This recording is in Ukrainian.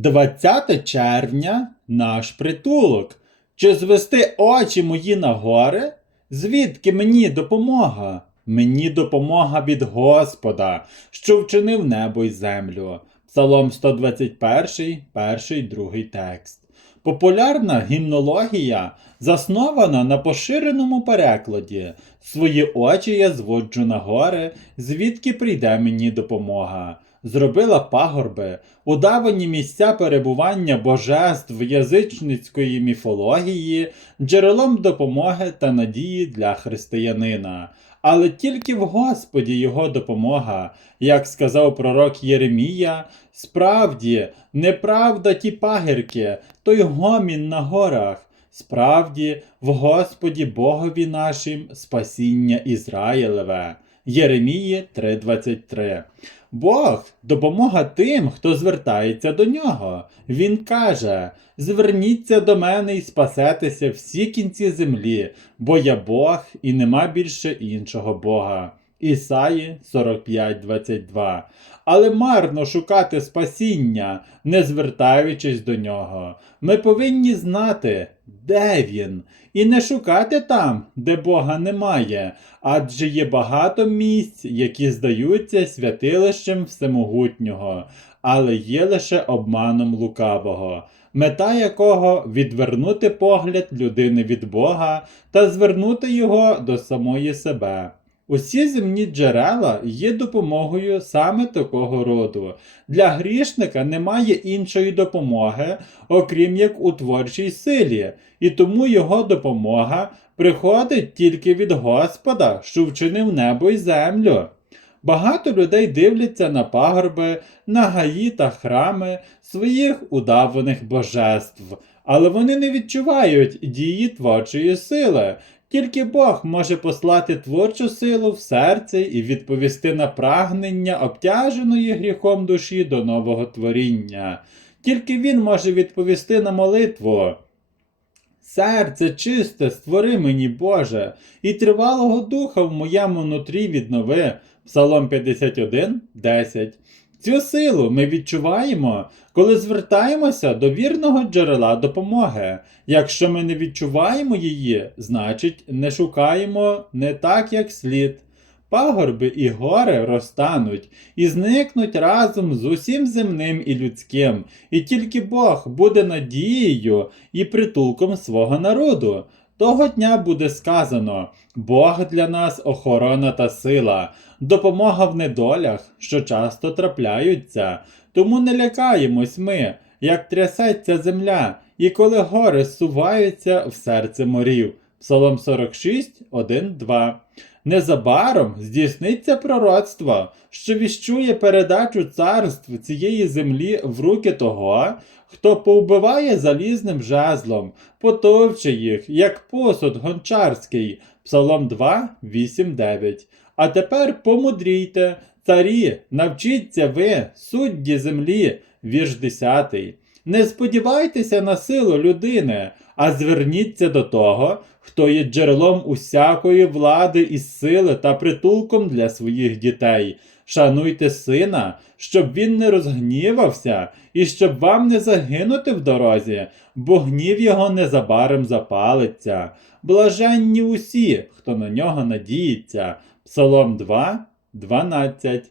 20 червня наш притулок. Чи звести очі мої на гори? Звідки мені допомога? Мені допомога від Господа, що вчинив небо й землю. Псалом 121, перший, другий текст. Популярна гімнологія заснована на поширеному перекладі. Свої очі я зводжу на гори, звідки прийде мені допомога. Зробила пагорби, удавані місця перебування божеств язичницької міфології, джерелом допомоги та надії для християнина. Але тільки в Господі його допомога, як сказав пророк Єремія, справді, неправда ті пагірки, той гомін на горах. Справді, в Господі Богові нашим спасіння Ізраїлеве. Єремії 3:23. Бог допомога тим, хто звертається до нього. Він каже: Зверніться до мене і спасетеся всі кінці землі, бо я Бог і нема більше іншого Бога. Ісаї 45:22. Але марно шукати спасіння, не звертаючись до нього. Ми повинні знати, де він, і не шукати там, де Бога немає, адже є багато місць, які здаються святилищем Всемогутнього, але є лише обманом лукавого, мета якого відвернути погляд людини від Бога та звернути його до самої себе. Усі земні джерела є допомогою саме такого роду. Для грішника немає іншої допомоги, окрім як у творчій силі, і тому його допомога приходить тільки від Господа, що вчинив небо й землю. Багато людей дивляться на пагорби, на гаї та храми своїх удаваних божеств, але вони не відчувають дії творчої сили. Тільки Бог може послати творчу силу в серце і відповісти на прагнення обтяженої гріхом душі до нового творіння. Тільки Він може відповісти на молитву. Серце чисте, створи мені, Боже, і тривалого духа в моєму нутрі віднови. Псалом 51, 10. Цю силу ми відчуваємо, коли звертаємося до вірного джерела допомоги. Якщо ми не відчуваємо її, значить не шукаємо не так, як слід. Пагорби і гори розтануть і зникнуть разом з усім земним і людським, і тільки Бог буде надією і притулком свого народу. Того дня буде сказано: Бог для нас охорона та сила, допомога в недолях, що часто трапляються. Тому не лякаємось ми, як трясеться земля, і коли гори суваються в серце морів. Псалом 46, 1, 2. Незабаром здійсниться пророцтво, що віщує передачу царств цієї землі в руки того, хто повбиває залізним жезлом, потовче їх, як посуд гончарський. Псалом 2, 8, 9. А тепер помудрійте, царі, навчіться ви, судді землі, вірш 10. Не сподівайтеся на силу людини, а зверніться до того, хто є джерелом усякої влади і сили та притулком для своїх дітей. Шануйте сина, щоб він не розгнівався, і щоб вам не загинути в дорозі, бо гнів його незабаром запалиться. Блаженні усі, хто на нього надіється. Псалом 2, 12.